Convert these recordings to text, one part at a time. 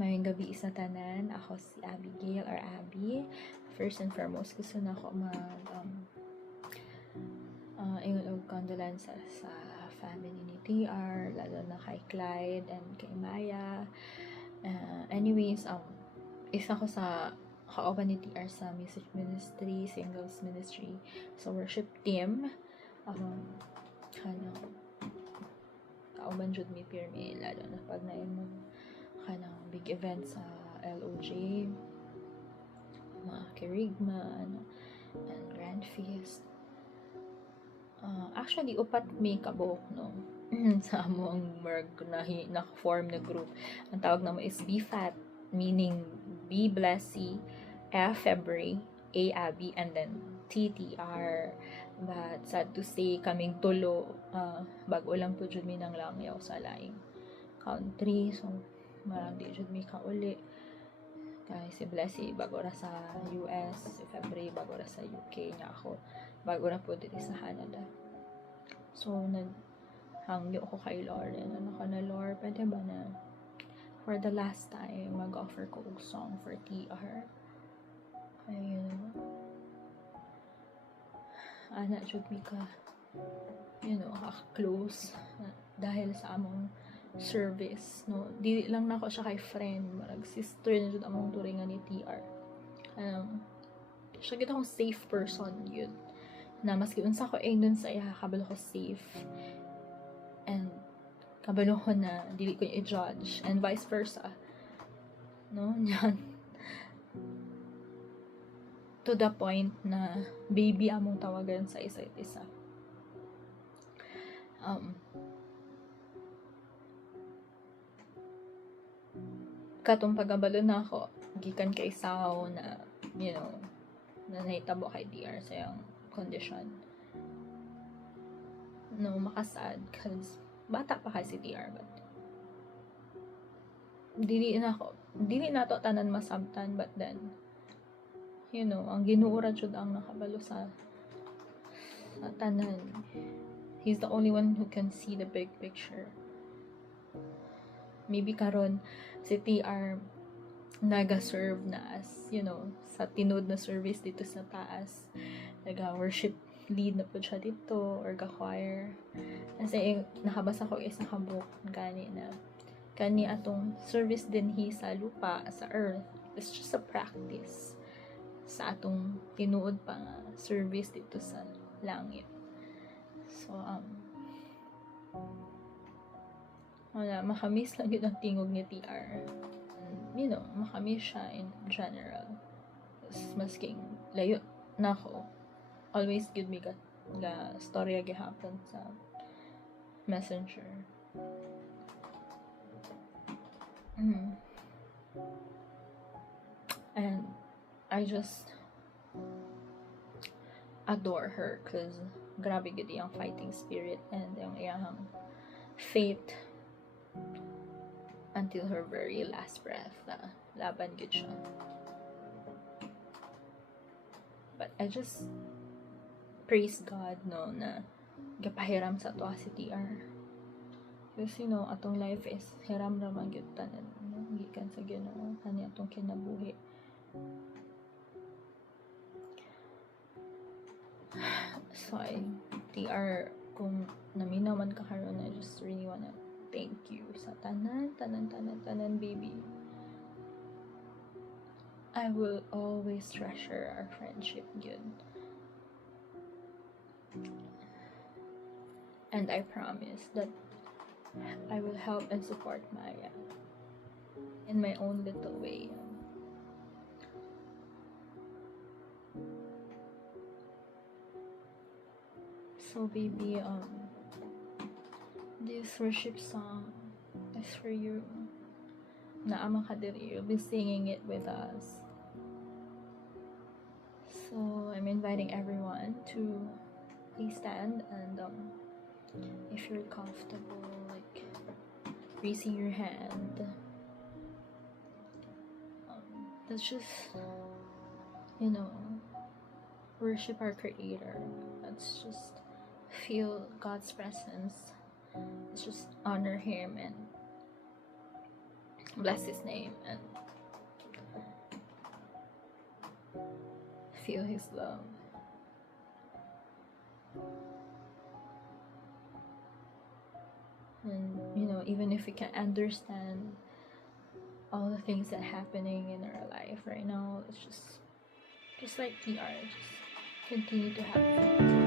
Mayong gabi sa tanan. Ako si Abigail or Abby. First and foremost, gusto na ako ingon og condolences sa family ni TR, lalo na kay Clyde and kay Maya. Anyways, isa ko sa kauban ni TR sa music ministry, singles ministry, sa worship team. Kauban jud mi pirmi, lalo na pag naimong kanang big event sa LOJ, mga kerigma, and grand feast. Actually, upat may kabok, no? Sa among na-form na group. Ang tawag naman is BFAT, meaning B Blessy, F February, A Abby, and then TTR. But sad to say, kaming tulo, bago lang po dyan mi nang langyaw sa laing country. So, marang di jud mi kauli. Kay si Blessy bago ra sa US, si February bago ra sa UK, nya ako bago ra po dito sa Canada. So naghangyo ko kay Lauren, na Lord, pwede ba na for the last time mag-offer ko og song for TR. Ayun, ana jud mi ka close dahil sa among service, no? Di lang nako siya kay friend, marag sister na jud among turingan ni TR. Siya gid akong safe person yun, na maski unsa ko dun sa iya, kabalo ko safe, and kabalo ko na dili ko i-judge, and vice versa, no? Yan, to the point na baby among tawagan sa isa't isa. Katong pagabalo na ako gikan kay Sao na na nahitabo kay DR sa yung condition, no, makasad cause bata pa kasi DR, but dili na to tanan masabtan, but then ang Ginoo ra jud ang nakabalo sa tanan. He's the only one who can see the big picture. Maybe karon si TR naga-serve na as, sa tinod na service dito sa taas. Naga-worship lead na po siya dito, or ga-choir. Kasi nakabasa ko isang kabuk gani na kani atong service din sa lupa, sa earth. It's just a practice sa atong tinuod pa nga service dito sa langit. So, wala, makamiss lang yun ang tingog ni TR. Makamiss siya in general. Masking layo na ako, always give me the storya gihapon sa messenger. And I just adore her because grabe gid yung fighting spirit and yung iyang faith until her very last breath. Laban gid siya. But I just praise God, no, na gapahiram sa to si TR. Kasi atong life is hiram raman gyud tanan, gikan sa Ginoo kani atong kinabuhi. So TR, kung naminaw man ka karon, I just really wanna thank you sa tanan, baby. I will always treasure our friendship, good. And I promise that I will help and support Maya in my own little way. So baby, this worship song is for you. Naama ka diri, you'll be singing it with us. So I'm inviting everyone to please stand, and if you're comfortable, like raising your hand, let's just worship our Creator. Let's just feel God's presence. Let's just honor Him and bless His name and feel His love. And even if we can understand all the things that are happening in our life right now, it's just like PR, just continue to have faith.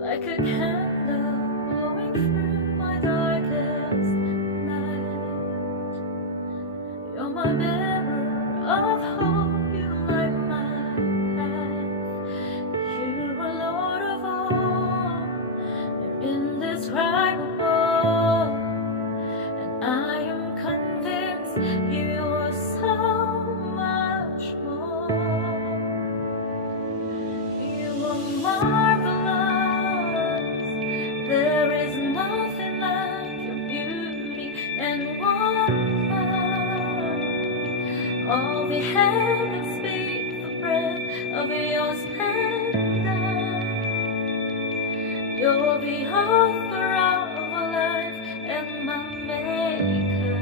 Like a candle glowing through my darkest night. You're my mirror of hope, you light my path. You are Lord of all, you're indescribable, and I am convinced you are so much more. You are marvelous. There is nothing like your beauty and wonder. All the heavens speak the breath of your splendor. You're the author of our life and my maker.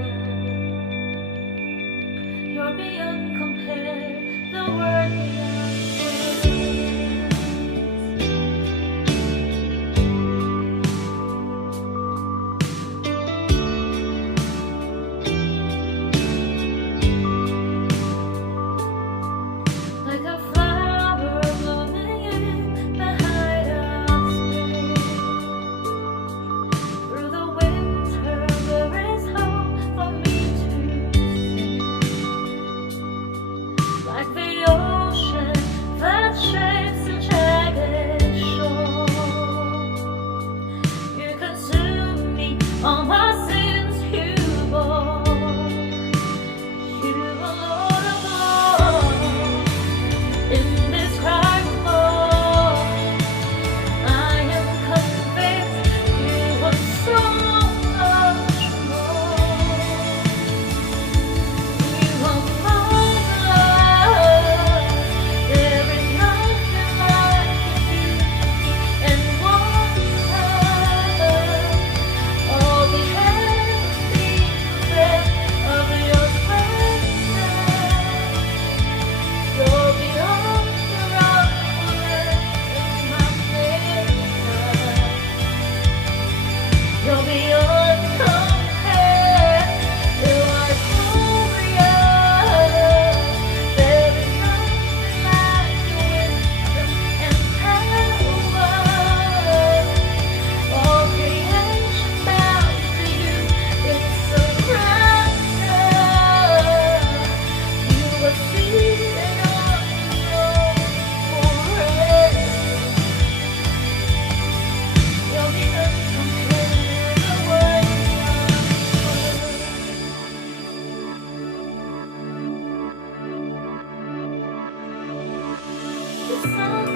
You're beyond compare, the word beyond words. Like a flower blooming in the height of spring. Through the winter there is hope for me to sing. Like the ocean that shapes a jagged shore. You consume me, all my sins you bore. You are Lord of all, indescribable. I am convinced you are so much more. You are marvelous. There is nothing like your beauty and wonder. All the heavens speak the breath of your splendor. You're the author of words and my maker. You're beyond compare. You are glorious. There is nothing like your wisdom and power. All creation bows to you in surrender. You are seated on the throne forever. You're the uncomparable word beyond words. The sun